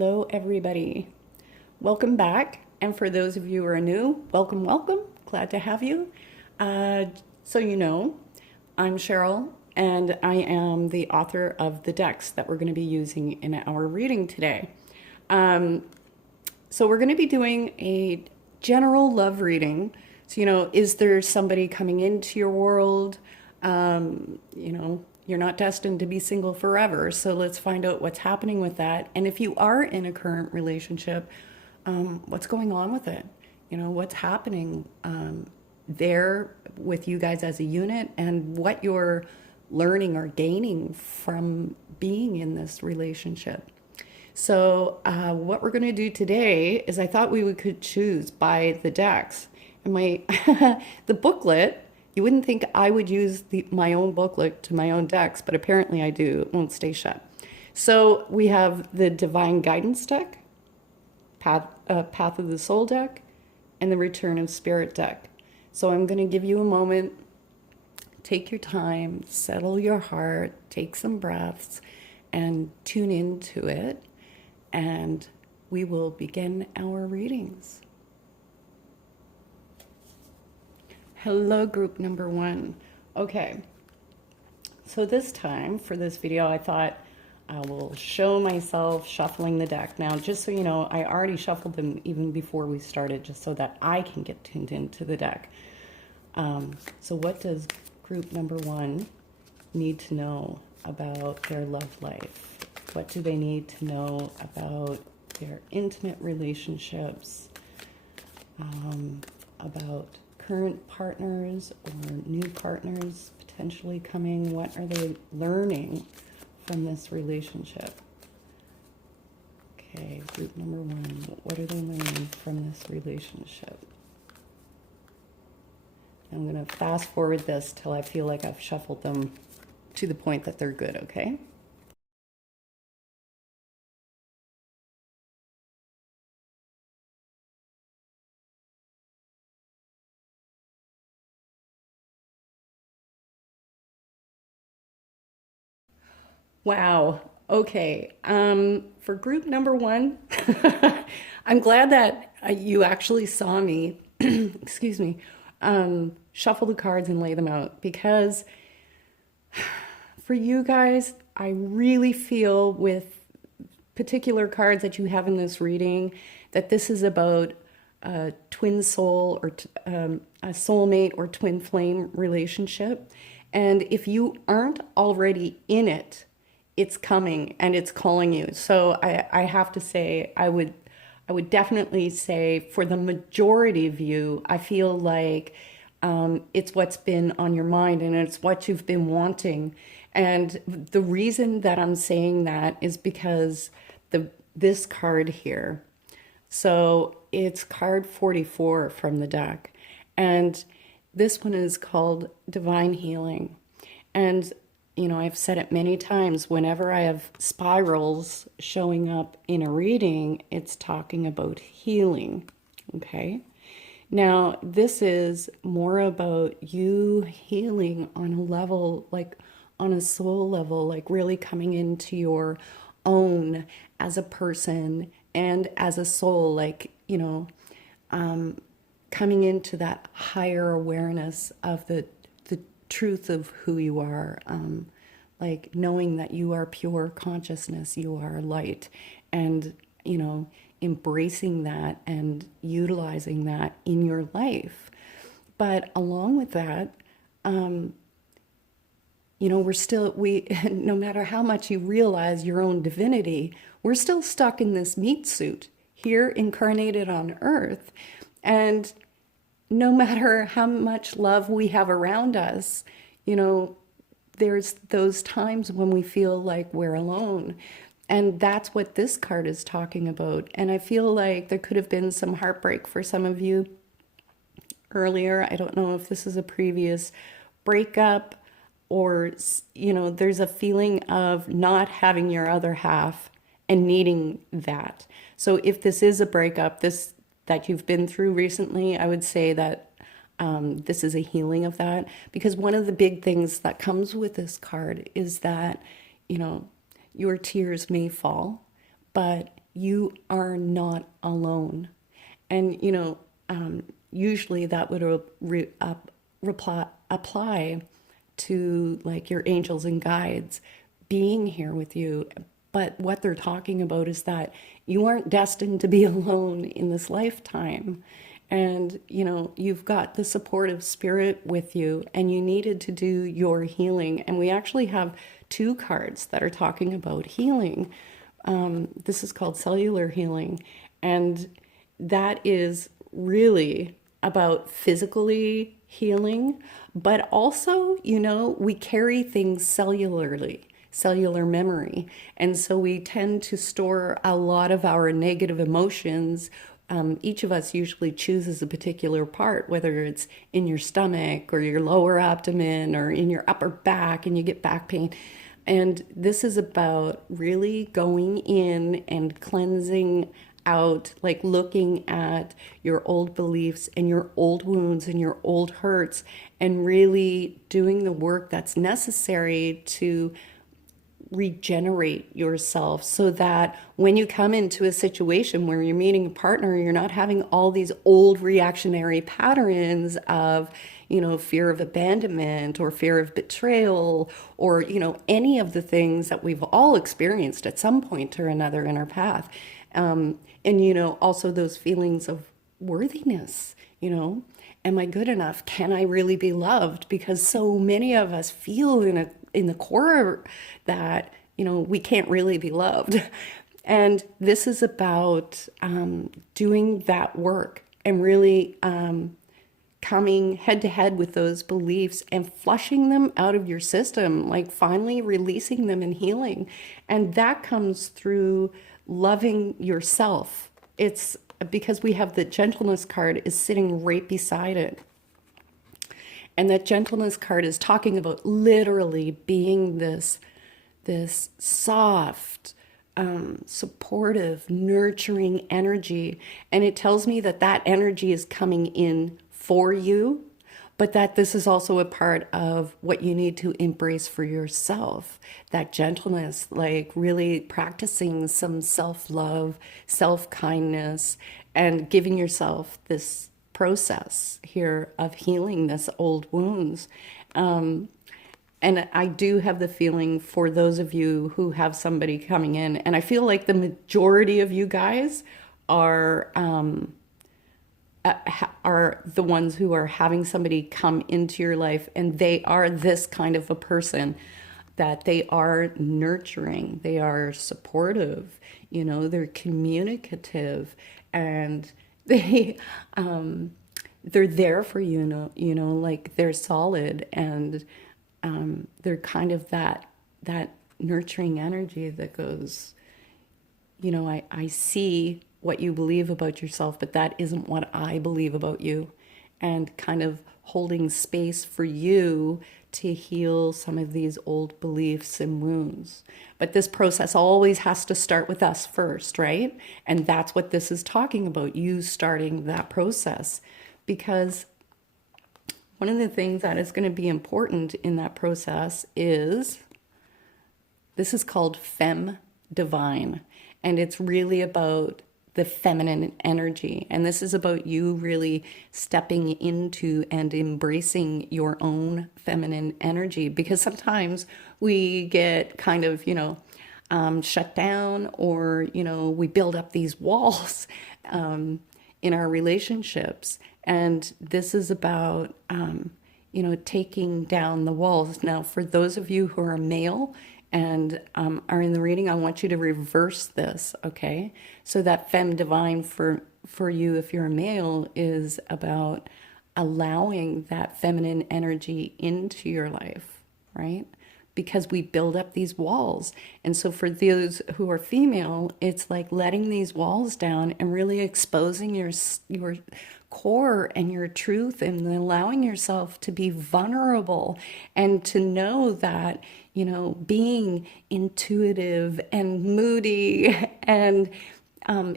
Hello, everybody. Welcome back. And for those of you who are new, welcome, welcome. Glad to have you. So, I'm Cheryl, and I am the author of the decks that we're going to be using in our reading today. So, we're going to be doing a general love reading. So, is there somebody coming into your world? You're not destined to be single forever. So let's find out what's happening with that. And if you are in a current relationship, what's going on with it? What's happening there with you guys as a unit, and what you're learning or gaining from being in this relationship. So what we're going to do today is I thought we could choose by the decks. And my the booklet, you wouldn't think I would use my own booklet to my own decks, but apparently I do. It won't stay shut. So we have the Divine Guidance deck, Path of the Soul deck, and the Return of Spirit deck. So I'm going to give you a moment. Take your time, settle your heart, take some breaths, and tune into it. And we will begin our readings. Hello, group number one. Okay, so this time for this video, I thought I will show myself shuffling the deck. Now, just so you know, I already shuffled them even before we started, just so that I can get tuned into the deck. So what does group number one need to know about their love life? What do they need to know about their intimate relationships, about current partners or new partners potentially coming? What are they learning from this relationship? Okay, group number one, what are they learning from this relationship? I'm going to fast forward this till I feel like I've shuffled them to the point that they're good, okay? Wow. Okay. For group number one, I'm glad that you actually saw me, excuse me, shuffle the cards and lay them out, because for you guys, I really feel with particular cards that you have in this reading that this is about a twin soul or a soulmate or twin flame relationship. And if you aren't already in it, it's coming and it's calling you. So I have to say, I would definitely say for the majority of you, I feel like it's what's been on your mind and it's what you've been wanting. And the reason that I'm saying that is because this card here. So it's card 44 from the deck. And this one is called Divine Healing. And I've said it many times, whenever I have spirals showing up in a reading, it's talking about healing, okay? Now, this is more about you healing on a level, like on a soul level, like really coming into your own as a person and as a soul, like, coming into that higher awareness of the truth of who you are, like knowing that you are pure consciousness, you are light, and embracing that and utilizing that in your life. But along with that, we no matter how much you realize your own divinity, we're still stuck in this meat suit here incarnated on earth. And no matter how much love we have around us, there's those times when we feel like we're alone. And that's what this card is talking about. And I feel like there could have been some heartbreak for some of you earlier. I don't know if this is a previous breakup or, there's a feeling of not having your other half and needing that. So if this is a breakup, that you've been through recently, I would say that this is a healing of that, because one of the big things that comes with this card is that, your tears may fall, but you are not alone. And, usually that would apply to like your angels and guides being here with you. But what they're talking about is that you aren't destined to be alone in this lifetime. And, you've got the supportive spirit with you, and you needed to do your healing. And we actually have two cards that are talking about healing. This is called cellular healing. And that is really about physically healing, but also, we carry things cellularly, cellular memory. And so we tend to store a lot of our negative emotions. Each of us usually chooses a particular part, whether it's in your stomach or your lower abdomen or in your upper back and you get back pain. And this is about really going in and cleansing out, like looking at your old beliefs and your old wounds and your old hurts, and really doing the work that's necessary to regenerate yourself, so that when you come into a situation where you're meeting a partner, you're not having all these old reactionary patterns of, fear of abandonment or fear of betrayal, or, any of the things that we've all experienced at some point or another in our path. And, also those feelings of worthiness, am I good enough? Can I really be loved? Because so many of us feel in the core that, we can't really be loved. And this is about doing that work and really coming head to head with those beliefs and flushing them out of your system, like finally releasing them and healing. And that comes through loving yourself. It's because we have the gentleness card is sitting right beside it. And that gentleness card is talking about literally being this soft, supportive, nurturing energy. And it tells me that that energy is coming in for you, but that this is also a part of what you need to embrace for yourself. That gentleness, like really practicing some self-love, self-kindness, and giving yourself this process here of healing this old wounds. And I do have the feeling for those of you who have somebody coming in, and I feel like the majority of you guys are the ones who are having somebody come into your life, and they are this kind of a person, that they are nurturing, they are supportive, they're communicative, and they're there for you, like they're solid, and they're kind of that nurturing energy that goes, I see what you believe about yourself, but that isn't what I believe about you, and kind of holding space for you to heal some of these old beliefs and wounds. But this process always has to start with us first, right? And that's what this is talking about, you starting that process. Because one of the things that is going to be important in that process is, this is called Femme Divine. And it's really about the feminine energy. And this is about you really stepping into and embracing your own feminine energy. Because sometimes we get kind of, shut down, or, we build up these walls in our relationships. And this is about, taking down the walls. Now, for those of you who are male and are in the reading, I want you to reverse this, okay? So that femme divine for you, if you're a male, is about allowing that feminine energy into your life, right? Because we build up these walls. And so for those who are female, it's like letting these walls down and really exposing your core and your truth, and allowing yourself to be vulnerable, and to know that, being intuitive and moody and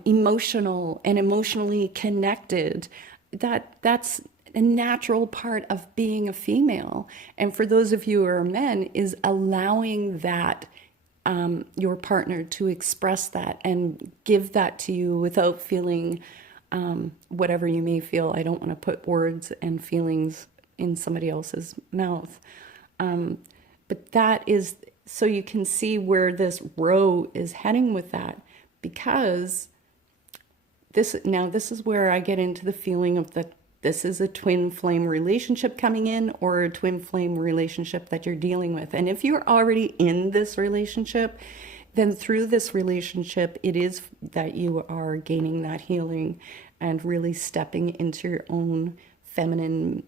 emotional and emotionally connected, that's a natural part of being a female. And for those of you who are men, is allowing that your partner to express that and give that to you without feeling whatever you may feel. I don't want to put words and feelings in somebody else's mouth. But that is so you can see where this row is heading with that, because this is where I get into the feeling of that this is a twin flame relationship coming in, or a twin flame relationship that you're dealing with. And if you're already in this relationship, then through this relationship, it is that you are gaining that healing and really stepping into your own feminine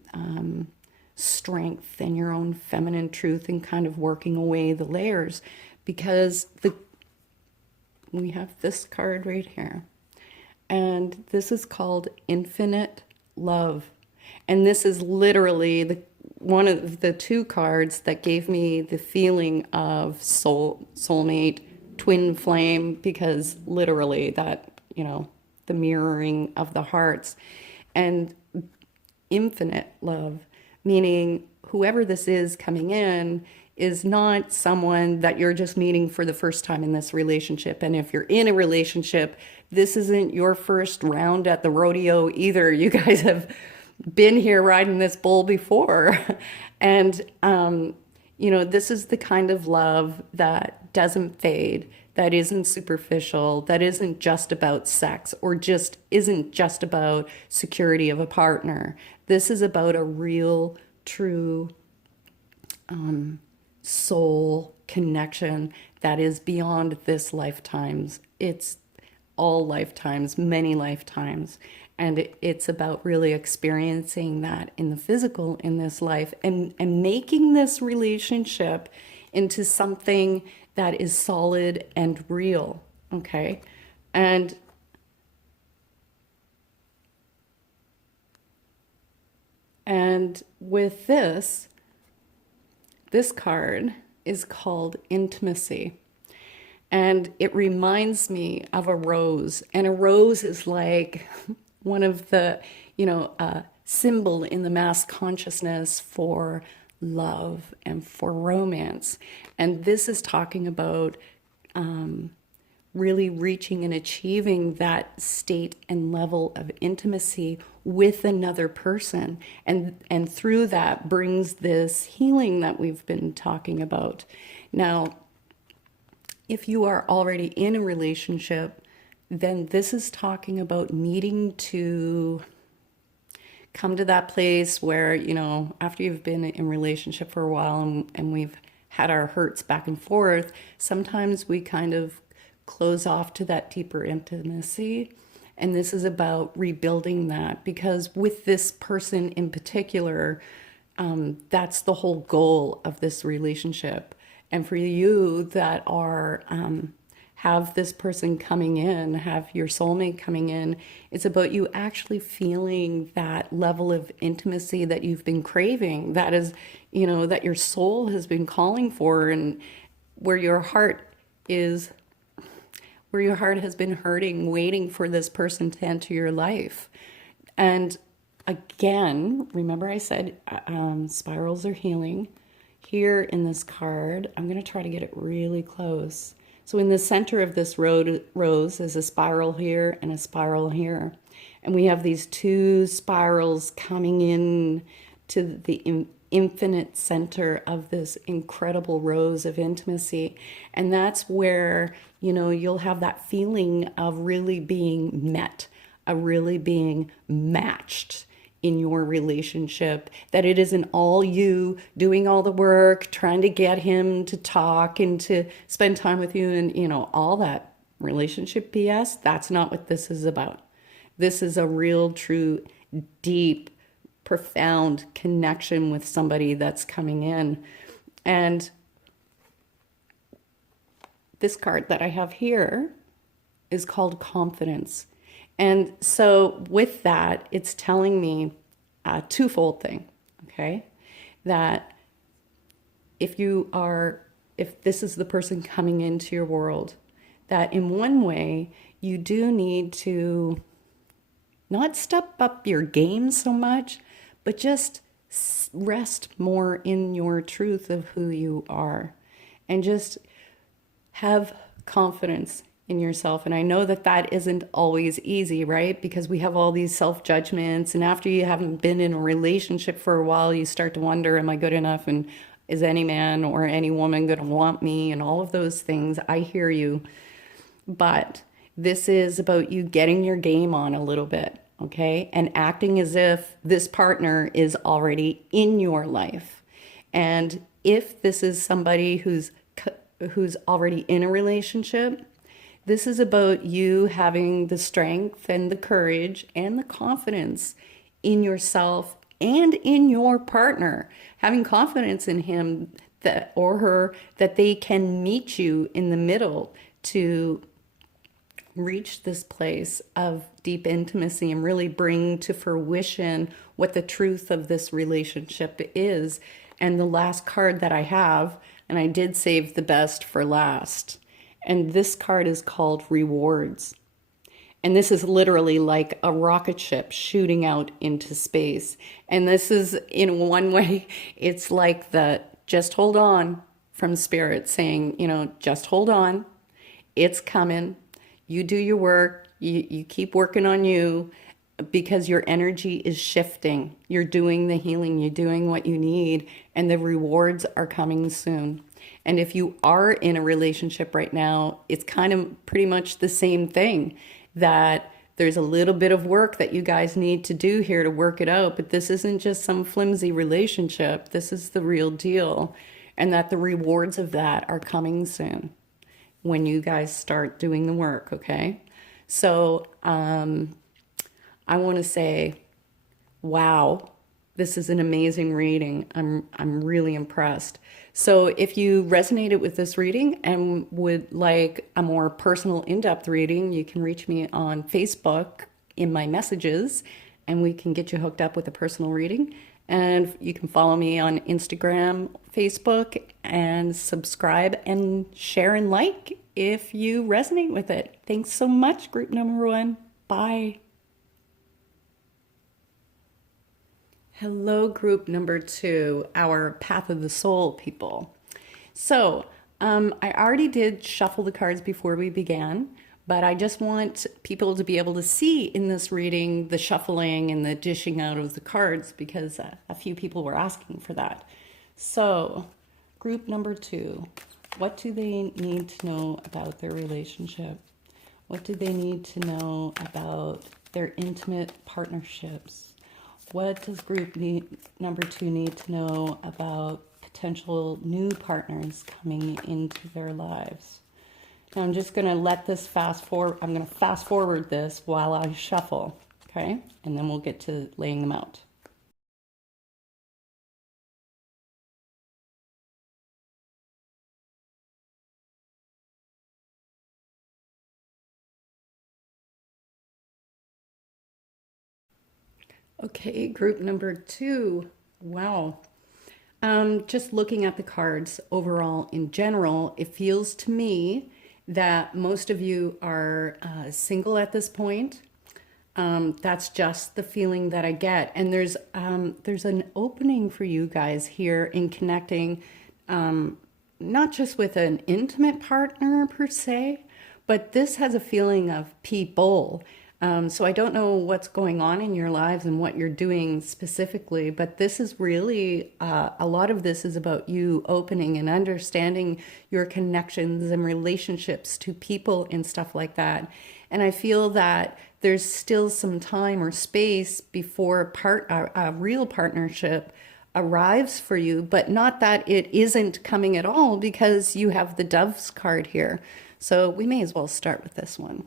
strength and your own feminine truth, and kind of working away the layers, because we have this card right here, and this is called infinite love. And this is literally the one of the two cards that gave me the feeling of soulmate, twin flame, because literally that, the mirroring of the hearts. And infinite love, meaning whoever this is coming in is not someone that you're just meeting for the first time in this relationship. And if you're in a relationship, this isn't your first round at the rodeo either. You guys have been here riding this bull before. And, this is the kind of love that doesn't fade, that isn't superficial, that isn't just about sex, or just isn't just about security of a partner. This is about a real, true soul connection that is beyond this lifetime's. It's all lifetimes, many lifetimes. And it's about really experiencing that in the physical in this life, and making this relationship into something that is solid and real. Okay. And with this card is called intimacy. And it reminds me of a rose. And a rose is like one of the, symbol in the mass consciousness for love and for romance. And this is talking about really reaching and achieving that state and level of intimacy with another person. And through that brings this healing that we've been talking about. Now, if you are already in a relationship, then this is talking about needing to come to that place where, after you've been in a relationship for a while and we've had our hurts back and forth, sometimes we kind of close off to that deeper intimacy. And this is about rebuilding that, because with this person in particular, that's the whole goal of this relationship. And for you that are have this person coming in, have your soulmate coming in, it's about you actually feeling that level of intimacy that you've been craving, that is, that your soul has been calling for, and where your heart has been hurting, waiting for this person to enter your life. And again, remember I said spirals are healing. Here in this card, I'm going to try to get it really close. So in the center of this rose is a spiral here and a spiral here. And we have these two spirals coming in to the infinite center of this incredible rose of intimacy. And that's where, you'll have that feeling of really being met, of really being matched in your relationship, that it isn't all you doing all the work, trying to get him to talk and to spend time with you and, all that relationship BS. That's not what this is about. This is a real, true, deep, profound connection with somebody that's coming in. And this card that I have here is called confidence. And so with that, it's telling me a twofold thing, okay? That if this is the person coming into your world, that in one way, you do need to not step up your game so much, but just rest more in your truth of who you are. And just Have confidence in yourself. And I know that that isn't always easy, right? Because we have all these self judgments. And after you haven't been in a relationship for a while, you start to wonder, am I good enough? And is any man or any woman going to want me? And all of those things. I hear you. But this is about you getting your game on a little bit, okay? And acting as if this partner is already in your life. And if this is somebody who's already in a relationship, this is about you having the strength and the courage and the confidence in yourself and in your partner, having confidence in him that or her that they can meet you in the middle to reach this place of deep intimacy and really bring to fruition what the truth of this relationship is. And the last card that I have, and I did save the best for last, and this card is called Rewards. And this is literally like a rocket ship shooting out into space. And this is, in one way, it's like the just hold on from Spirit saying, just hold on. It's coming. You do your work. You keep working on you because your energy is shifting. You're doing the healing. You're doing what you need. And the rewards are coming soon. And if you are in a relationship right now, it's kind of pretty much the same thing, that there's a little bit of work that you guys need to do here to work it out. But this isn't just some flimsy relationship. This is the real deal. And that the rewards of that are coming soon when you guys start doing the work, okay? So I want to say, wow, this is an amazing reading. I'm really impressed. So if you resonated with this reading and would like a more personal, in-depth reading, you can reach me on Facebook in my messages, and we can get you hooked up with a personal reading. And you can follow me on Instagram, Facebook, and subscribe and share and like if you resonate with it. Thanks so much, group number 1. Bye. Hello, group number 2, our Path of the Soul people. So I already did shuffle the cards before we began, but I just want people to be able to see in this reading the shuffling and the dishing out of the cards, because a few people were asking for that. So group number 2, what do they need to know about their relationship? What do they need to know about their intimate partnerships? What does group number 2 need to know about potential new partners coming into their lives? Now I'm just going to let this fast forward. I'm going to fast forward this while I shuffle, okay? And then we'll get to laying them out. Okay, group number 2. Wow. Just looking at the cards overall in general, it feels to me that most of you are single at this point. That's just the feeling that I get. And there's an opening for you guys here in connecting, not just with an intimate partner per se, but this has a feeling of people. So I don't know what's going on in your lives and what you're doing specifically, but this is really, a lot of this is about you opening and understanding your connections and relationships to people and stuff like that. And I feel that there's still some time or space before a real partnership arrives for you, but not that it isn't coming at all, because you have the Dove's card here. So we may as well start with this one.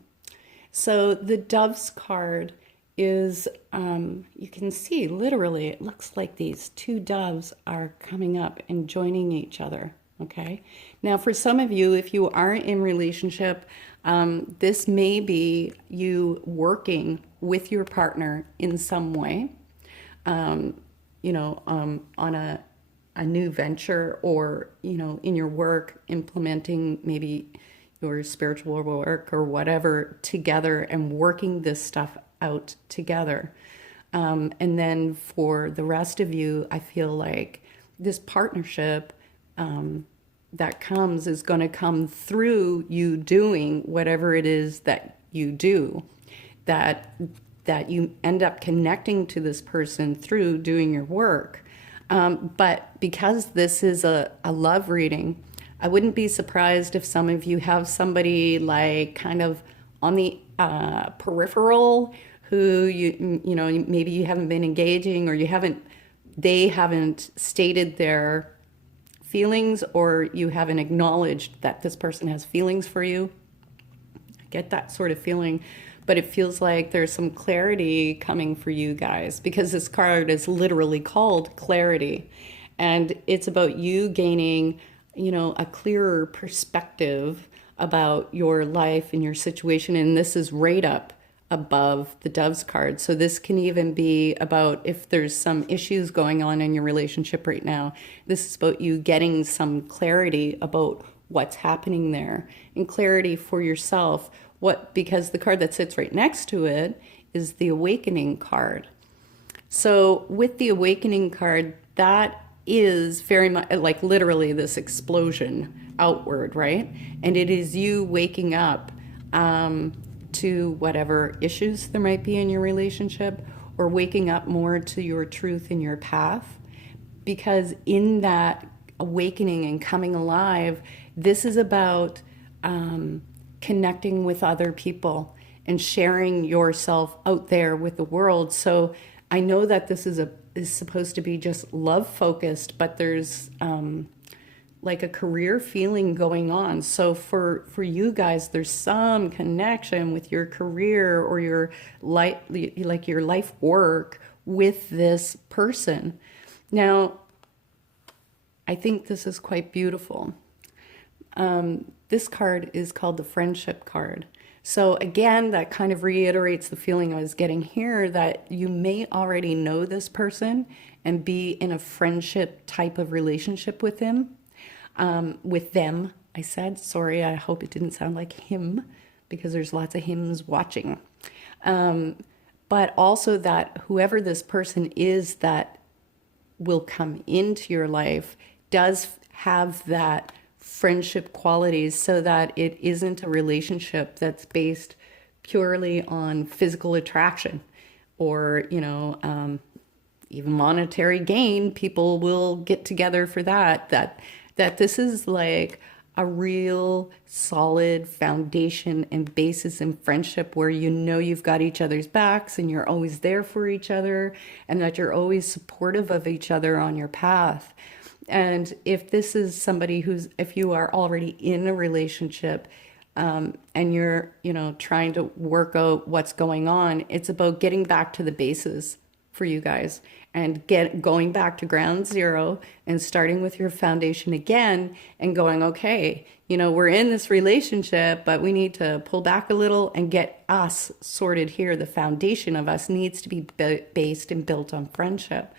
So the Dove's card is, you can see literally, it looks like these 2 doves are coming up and joining each other, okay? Now for some of you, if you aren't in relationship, this may be you working with your partner in some way, on a new venture, or, in your work, implementing maybe your spiritual work or whatever together and working this stuff out together. And then for the rest of you, I feel like this partnership that comes is going to come through you doing whatever it is that you do, that that you end up connecting to this person through doing your work. But because this is a love reading, I wouldn't be surprised if some of you have somebody like kind of on the peripheral who you know, maybe you haven't been engaging, or they haven't stated their feelings, or you haven't acknowledged that this person has feelings for you. I get that sort of feeling, but it feels like there's some clarity coming for you guys, because this card is literally called clarity, and it's about you gaining, you know, a clearer perspective about your life and your situation. And this is right up above the Dove's card. So this can even be about if there's some issues going on in your relationship right now. This is about you getting some clarity about what's happening there, and clarity for yourself. Because the card that sits right next to it is the Awakening card. So with the Awakening card, that is very much like literally this explosion outward, right? And it is you waking up to whatever issues there might be in your relationship, or waking up more to your truth and your path. Because in that awakening and coming alive, this is about connecting with other people and sharing yourself out there with the world. So I know that this is supposed to be just love focused, but there's like a career feeling going on. So for you guys, there's some connection with your career or your life, like your life work with this person. Now, I think this is quite beautiful. This card is called the Friendship card. So again, that kind of reiterates the feeling I was getting here, that you may already know this person and be in a friendship type of relationship with him. With them, I said. Sorry, I hope it didn't sound like him, because there's lots of hims watching. But also that whoever this person is that will come into your life does have that friendship qualities, so that it isn't a relationship that's based purely on physical attraction, or, you know, even monetary gain. People will get together for that this is like a real solid foundation and basis in friendship, where you know you've got each other's backs and you're always there for each other, and that you're always supportive of each other on your path. And if this is somebody if you are already in a relationship, and you're, you know, trying to work out what's going on, it's about getting back to the bases for you guys, and going back to ground zero and starting with your foundation again, and going, okay, you know, we're in this relationship, but we need to pull back a little and get us sorted here. The foundation of us needs to be based and built on friendship.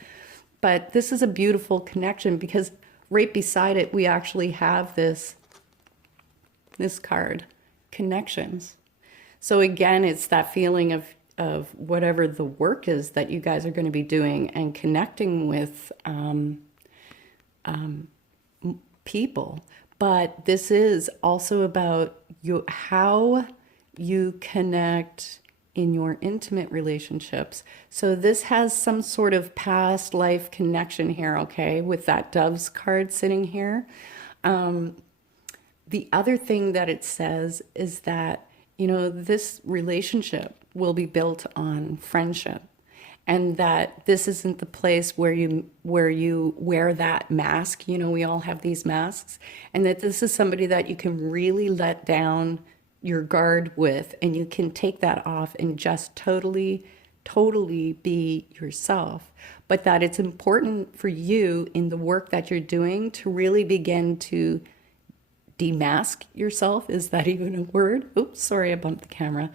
But this is a beautiful connection, because right beside it, we actually have this card, connections. So again, it's that feeling of whatever the work is that you guys are going to be doing, and connecting with people. But this is also about how you connect in your intimate relationships. So this has some sort of past life connection here, okay, with that Dove's card sitting here. The other thing that it says is that, you know, this relationship will be built on friendship, and that this isn't the place where you wear that mask. You know, we all have these masks, and that this is somebody that you can really let down your guard with, and you can take that off and just totally be yourself. But that it's important for you in the work that you're doing to really begin to demask yourself. Is that even a word? Oops, sorry, I bumped the camera.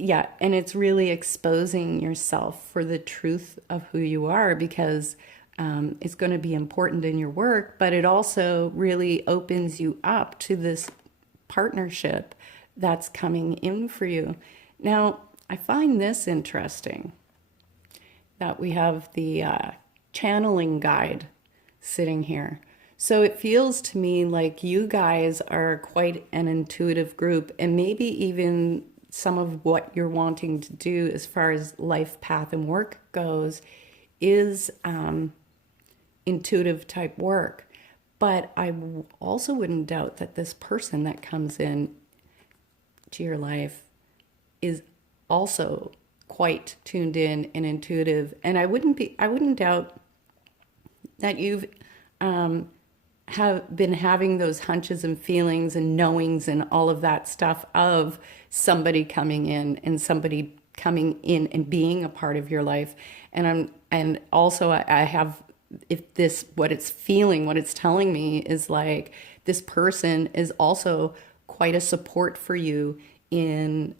Yeah, and it's really exposing yourself for the truth of who you are, because it's going to be important in your work, but it also really opens you up to this partnership that's coming in for you. Now, I find this interesting, that we have the channeling guide sitting here. So it feels to me like you guys are quite an intuitive group, and maybe even some of what you're wanting to do as far as life path and work goes is intuitive type work. But I also wouldn't doubt that this person that comes in to your life is also quite tuned in and intuitive. And I wouldn't doubt that you've have been having those hunches and feelings and knowings and all of that stuff of somebody coming in and somebody coming in and being a part of your life. And also I have, if this, what it's feeling, what it's telling me is like this person is also quite a support for you in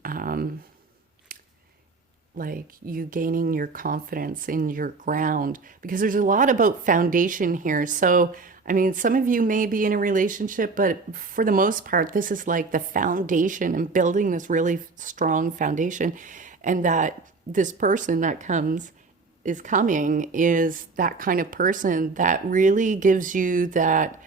like you gaining your confidence in your ground, because there's a lot about foundation here. So I mean, some of you may be in a relationship, but for the most part this is like the foundation and building this really strong foundation. And that this person that is coming is that kind of person that really gives you that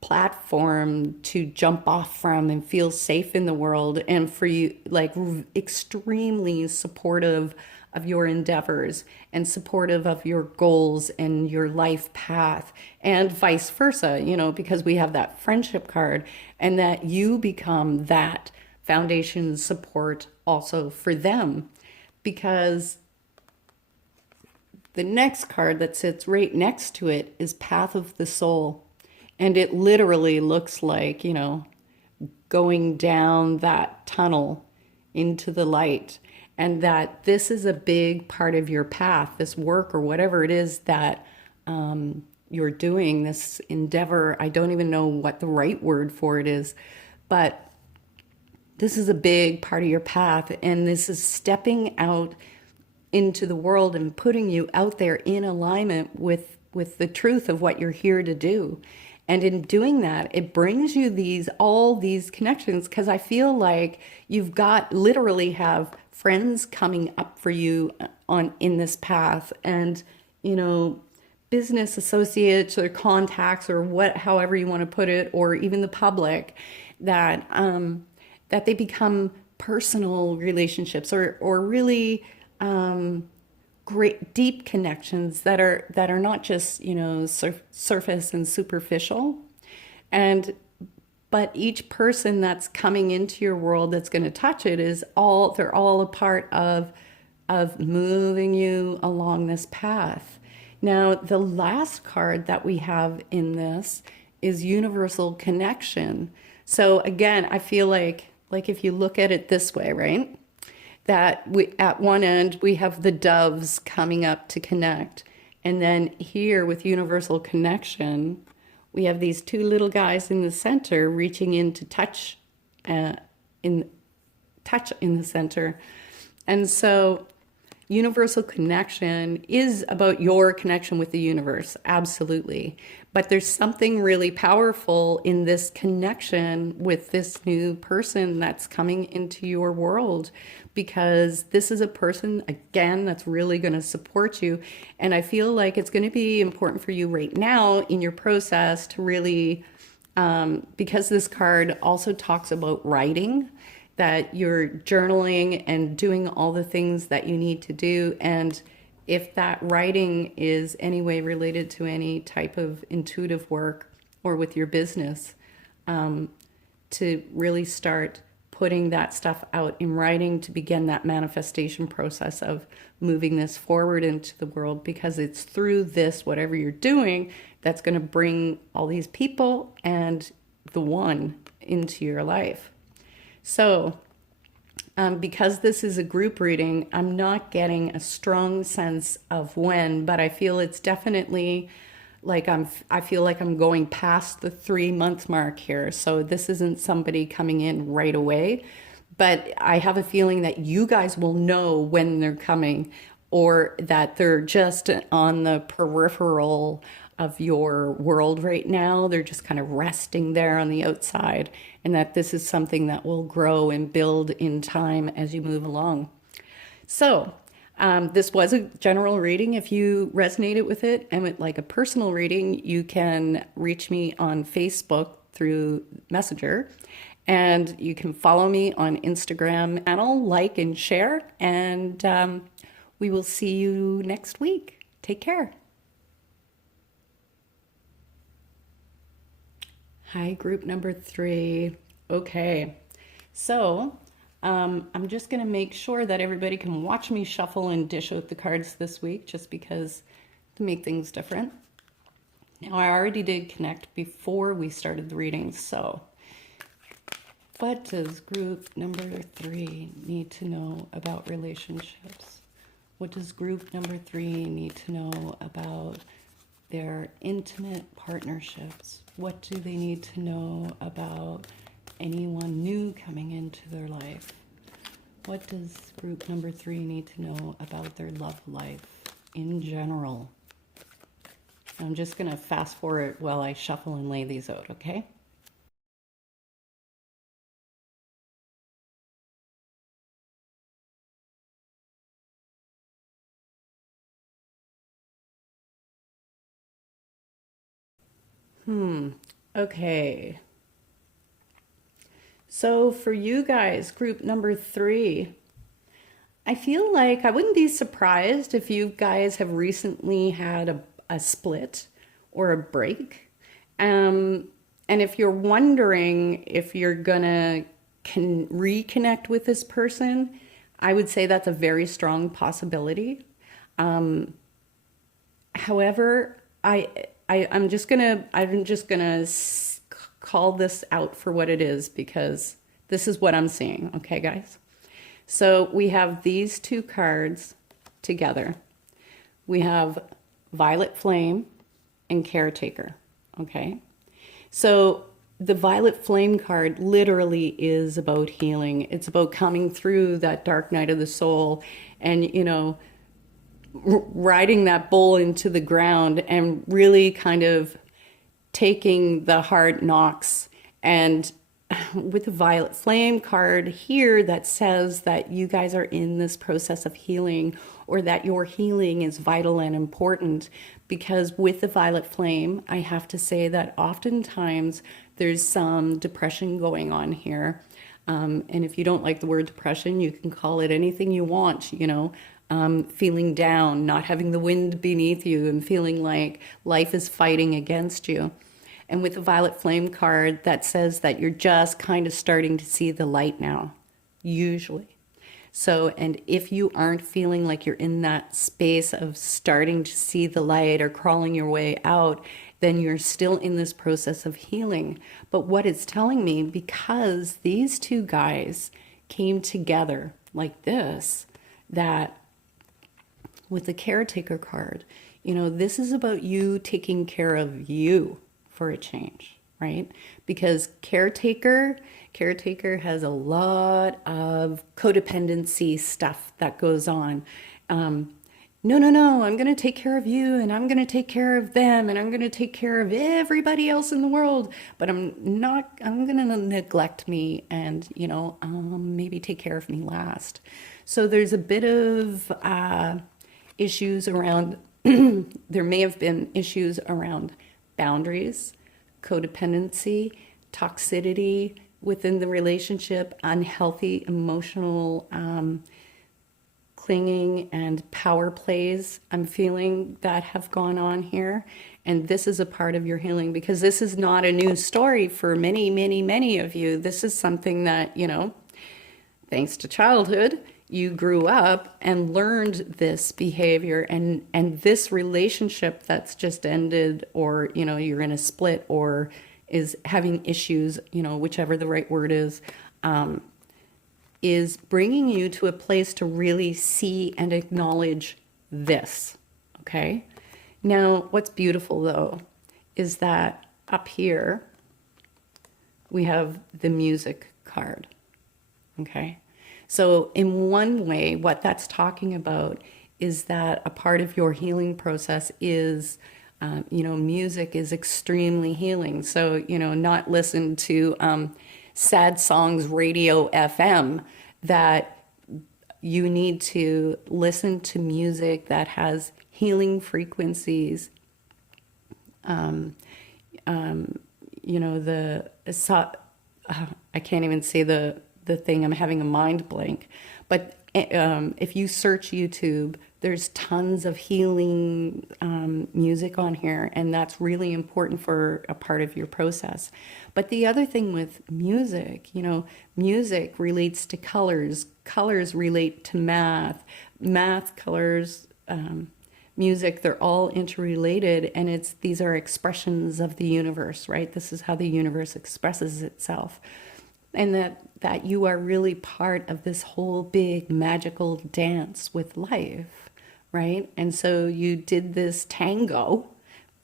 platform to jump off from and feel safe in the world, and for you, like extremely supportive of your endeavors and supportive of your goals and your life path, and vice versa, you know, because we have that friendship card, and that you become that foundation support also for them. Because the next card that sits right next to it is Path of the Soul. And it literally looks like, you know, going down that tunnel into the light. And that this is a big part of your path, this work or whatever it is that you're doing, this endeavor. I don't even know what the right word for it is, but this is a big part of your path. And this is stepping out into the world and putting you out there in alignment with the truth of what you're here to do. And in doing that, it brings you all these connections, because I feel like you've got literally have friends coming up for you in this path, and you know, business associates or contacts or however you want to put it, or even the public, that they become personal relationships or really great deep connections that are not just, you know, surface and superficial. But each person that's coming into your world that's going to touch it they're all a part of moving you along this path. Now, the last card that we have in this is Universal Connection. So again, I feel like if you look at it this way, right? That at one end we have the doves coming up to connect, and then here with Universal Connection we have these two little guys in the center reaching in to touch in the center. And so Universal Connection is about your connection with the universe, absolutely. But there's something really powerful in this connection with this new person that's coming into your world, because this is a person, again, that's really going to support you. And I feel like it's going to be important for you right now in your process to really, because this card also talks about writing, that you're journaling and doing all the things that you need to do. And if that writing is any way related to any type of intuitive work or with your business, to really start putting that stuff out in writing to begin that manifestation process of moving this forward into the world, because it's through this, whatever you're doing, that's going to bring all these people and the one into your life. So because this is a group reading, I'm not getting a strong sense of when, but I feel it's definitely like I feel like I'm going past the 3-month mark here. So this isn't somebody coming in right away, but I have a feeling that you guys will know when they're coming, or that they're just on the peripheral of your world right now. They're just kind of resting there on the outside, and that this is something that will grow and build in time as you move along. So This was a general reading. If you resonated with it and would like a personal reading, you can reach me on Facebook through Messenger. And you can follow me on Instagram channel, like and share. And we will see you next week. Take care. Hi, group number 3. Okay, so I'm just going to make sure that everybody can watch me shuffle and dish out the cards this week, just because to make things different. Now, I already did connect before we started the reading, so what does group number 3 need to know about relationships? What does group number 3 need to know about their intimate partnerships? What do they need to know about anyone new coming into their life? What does group number 3 need to know about their love life in general? I'm just going to fast forward while I shuffle and lay these out, okay? Okay. So for you guys, group number 3, I feel like I wouldn't be surprised if you guys have recently had a split or a break. And if you're wondering if you're gonna reconnect with this person, I would say that's a very strong possibility. However, I'm just gonna call this out for what it is, because this is what I'm seeing. Okay, guys. So we have these 2 cards together. We have Violet Flame and Caretaker. Okay. So the Violet Flame card literally is about healing. It's about coming through that dark night of the soul and, riding that bull into the ground and really kind of taking the hard knocks. And with the Violet Flame card here, that says that you guys are in this process of healing, or that your healing is vital and important. Because with the Violet Flame, I have to say that oftentimes there's some depression going on here. And if you don't like the word depression, you can call it anything you want, feeling down, not having the wind beneath you, and feeling like life is fighting against you. And with the Violet Flame card, that says that you're just kind of starting to see the light now, usually. So, and if you aren't feeling like you're in that space of starting to see the light or crawling your way out, then you're still in this process of healing. But what it's telling me, because these 2 guys came together like this, that with the Caretaker card, this is about you taking care of you for a change, right? Because caretaker has a lot of codependency stuff that goes on. No, I'm going to take care of you, and I'm going to take care of them, and I'm going to take care of everybody else in the world, but I'm going to neglect me and, maybe take care of me last. So there's a bit of issues around, there may have been issues around boundaries, codependency, toxicity within the relationship, unhealthy emotional clinging and power plays I'm feeling that have gone on here. And this is a part of your healing, because this is not a new story for many, many, many of you. This is something that, thanks to childhood, you grew up and learned this behavior, and this relationship that's just ended, or, you're in a split or is having issues, whichever the right word is bringing you to a place to really see and acknowledge this, okay? Now, what's beautiful, though, is that up here, we have the music card, okay? So in one way, what that's talking about is that a part of your healing process is, music is extremely healing. So, not listen to sad songs, radio FM, that, you need to listen to music that has healing frequencies. You know, I can't even say the thing, I'm having a mind blank. But if you search YouTube, there's tons of healing music on here, and that's really important for a part of your process. But the other thing with music, you know, music relates to colors, colors relate to math, colors, music, they're all interrelated, and these are expressions of the universe, right? This is how the universe expresses itself. And that you are really part of this whole big magical dance with life, right? And so you did this tango,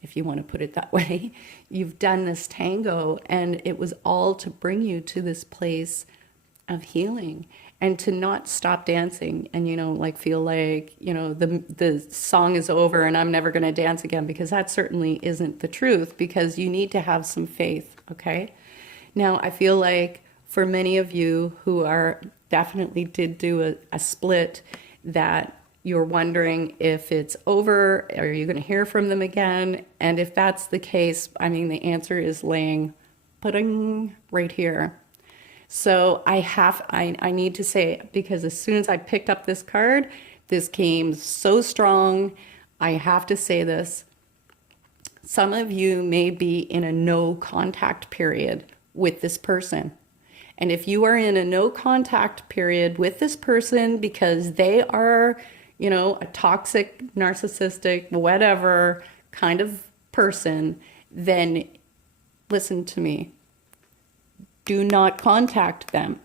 if you want to put it that way. You've done this tango, and it was all to bring you to this place of healing, and to not stop dancing and, you know, like feel like, you know, the song is over and I'm never going to dance again, because that certainly isn't the truth, because you need to have some faith. Okay. Now I feel like for many of you who are definitely did do a split, that you're wondering if it's over, are you going to hear from them again? And if that's the case, I mean, the answer is laying pudding right here. So I need to say it, because as soon as I picked up this card, this came so strong. I have to say this. Some of you may be in a no contact period with this person. And if you are in a no contact period with this person because they are, you know, a toxic, narcissistic, whatever kind of person, then listen to me. Do not contact them.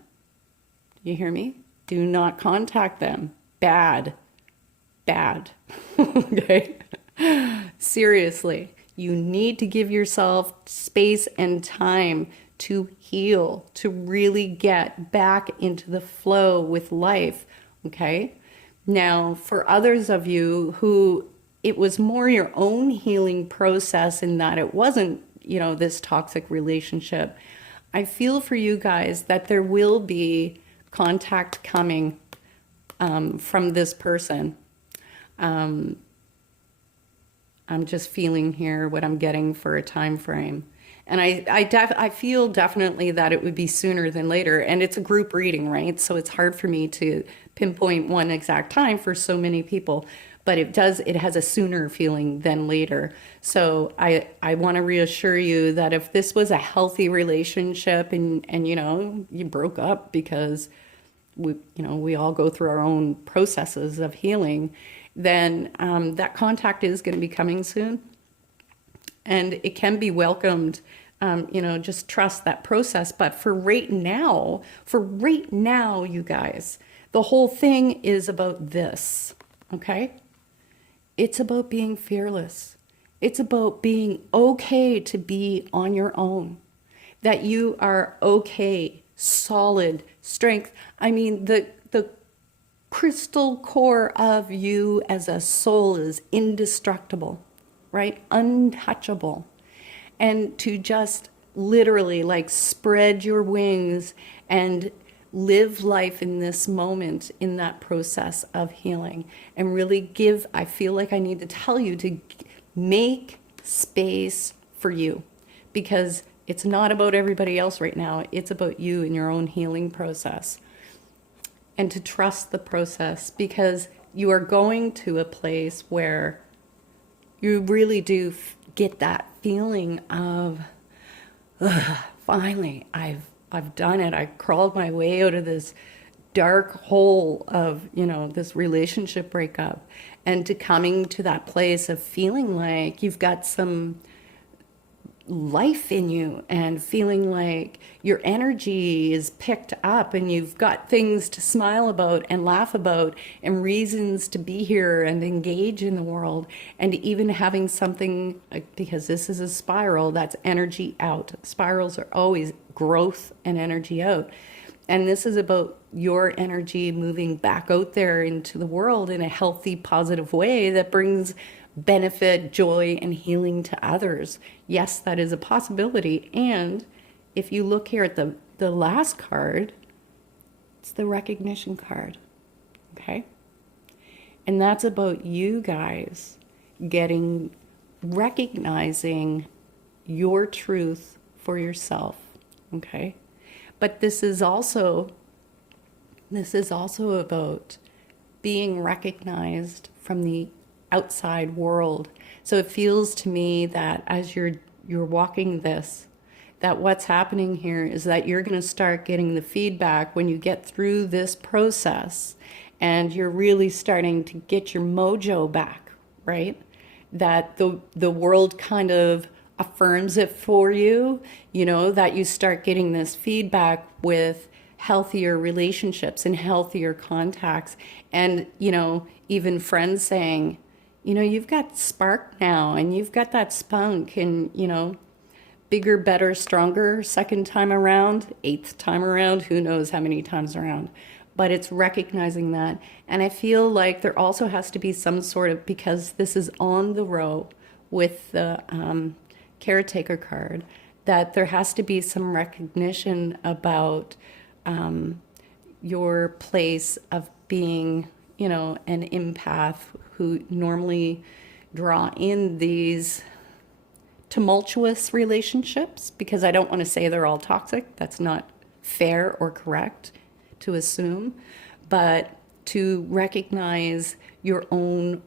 You hear me? Do not contact them. Bad. Okay? Seriously, you need to give yourself space and time to heal, to really get back into the flow with life. Okay? Now, for others of you who it was more your own healing process, in that it wasn't, you know, this toxic relationship, I feel for you guys that there will be contact coming from this person. I'm just feeling here what I'm getting for a time frame. And I feel definitely that it would be sooner than later. And it's a group reading, right? So it's hard for me to pinpoint one exact time for so many people. But it has a sooner feeling than later. So I want to reassure you that if this was a healthy relationship and you know, you broke up because we all go through our own processes of healing, then that contact is going to be coming soon. And it can be welcomed, just trust that process. But for right now, you guys, the whole thing is about this, okay? It's about being fearless. It's about being okay to be on your own, that you are okay, solid, strength. I mean, the crystal core of you as a soul is indestructible, right? Untouchable. And to just literally like spread your wings and live life in this moment, in that process of healing, and really I feel like I need to tell you to make space for you, because it's not about everybody else right now. It's about you and your own healing process, and to trust the process, because you are going to a place where you really do get that feeling of, finally, I've done it. I crawled my way out of this dark hole of, this relationship breakup, and to coming to that place of feeling like you've got some life in you, and feeling like your energy is picked up, and you've got things to smile about and laugh about, and reasons to be here and engage in the world, and even having something, because this is a spiral, that's energy out. Spirals are always growth and energy out. And this is about your energy moving back out there into the world in a healthy, positive way that brings benefit, joy, and healing to others. Yes, that is a possibility. And if you look here at the last card, it's the recognition card. okay? And that's about you guys recognizing your truth for yourself, okay? But this is also about being recognized from the outside world. So it feels to me that as you're walking this, that what's happening here is that you're going to start getting the feedback when you get through this process and you're really starting to get your mojo back, right? That the world kind of affirms it for you, you know, that you start getting this feedback with healthier relationships and healthier contacts. And, you know, even friends saying, you know, you've got spark now and you've got that spunk and, you know, bigger, better, stronger second time around, eighth time around, who knows how many times around. But it's recognizing that. And I feel like there also has to be some sort of, because this is on the row with the caretaker card, that there has to be some recognition about your place of being, you know, an empath who normally draw in these tumultuous relationships, because I don't want to say they're all toxic. That's not fair or correct to assume, but to recognize your own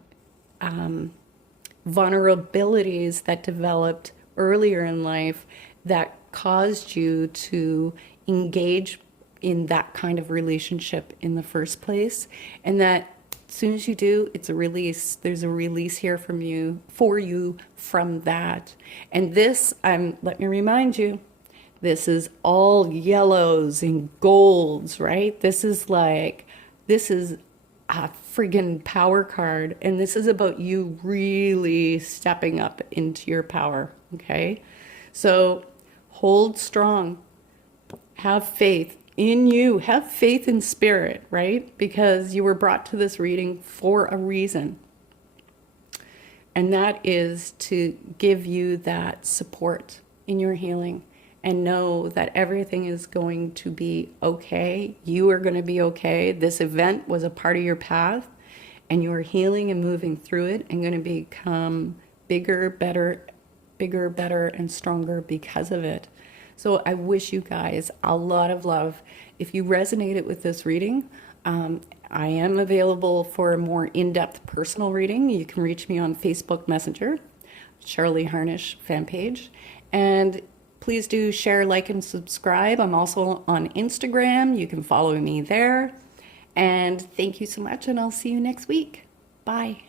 vulnerabilities that developed earlier in life that caused you to engage in that kind of relationship in the first place. And that as soon as you do, it's a release. There's a release here from you, for you, from that. And this, let me remind you, this is all yellows and golds, right? This is a friggin' power card. And this is about you really stepping up into your power, okay? So hold strong. Have faith in you. Have faith in spirit, right? Because you were brought to this reading for a reason. And that is to give you that support in your healing and know that everything is going to be okay. You are going to be okay. This event was a part of your path and you're healing and moving through it and going to become bigger, better, and stronger because of it. So I wish you guys a lot of love. If you resonated with this reading, I am available for a more in-depth personal reading. You can reach me on Facebook Messenger, Cheryl Harnish fan page. And please do share, like, and subscribe. I'm also on Instagram. You can follow me there. And thank you so much, and I'll see you next week. Bye.